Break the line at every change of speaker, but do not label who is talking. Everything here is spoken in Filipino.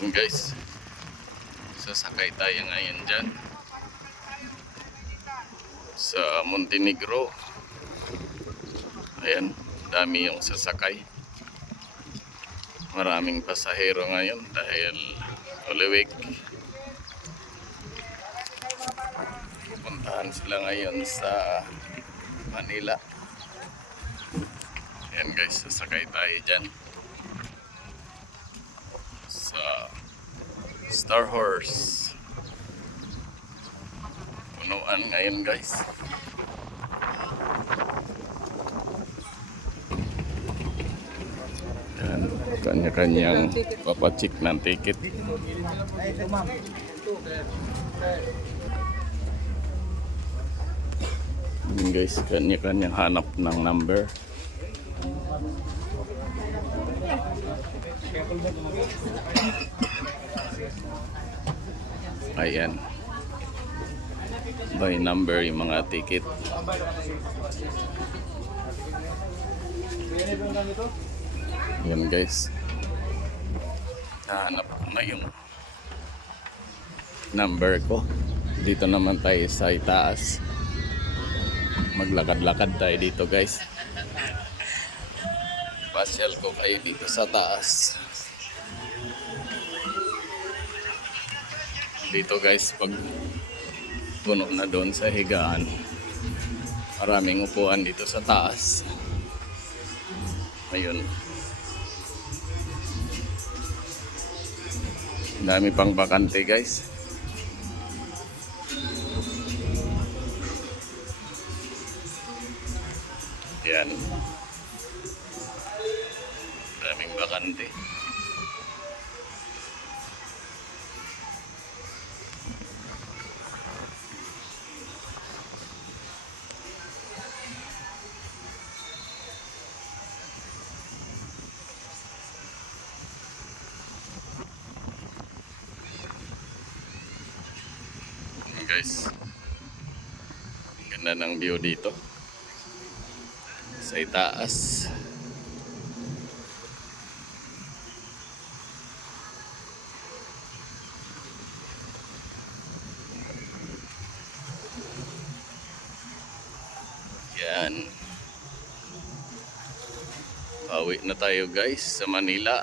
Yun guys. Sasakay tayo ngayon dyan. Sa Montenegro. Ayan. Dami yung sasakay. Maraming pasahero ngayon dahil Week. Puntahan sila ngayon sa Manila. Ayan guys, sasakay tayo dyan. Sa Star Horse. Punuan ngayon guys. Yan, kanya-kanyang papacheck ng ticket. Yun guys, kanya-kanyang hanap ng number. Ayan. By number yung mga ticket. Yan guys. Nahanap ko na yung number ko. Dito naman tayo sa itaas. Maglakad-lakad tayo dito guys. Pasyal ko kayo dito sa taas. Dito guys, pag puno na doon sa higaan, maraming upuan dito sa taas. Ayun. Dami pang bakante guys. Yan. Daming bakante. Guys. Ganda ng view dito. Sa itaas. Yan. Pauwi na tayo guys sa Manila.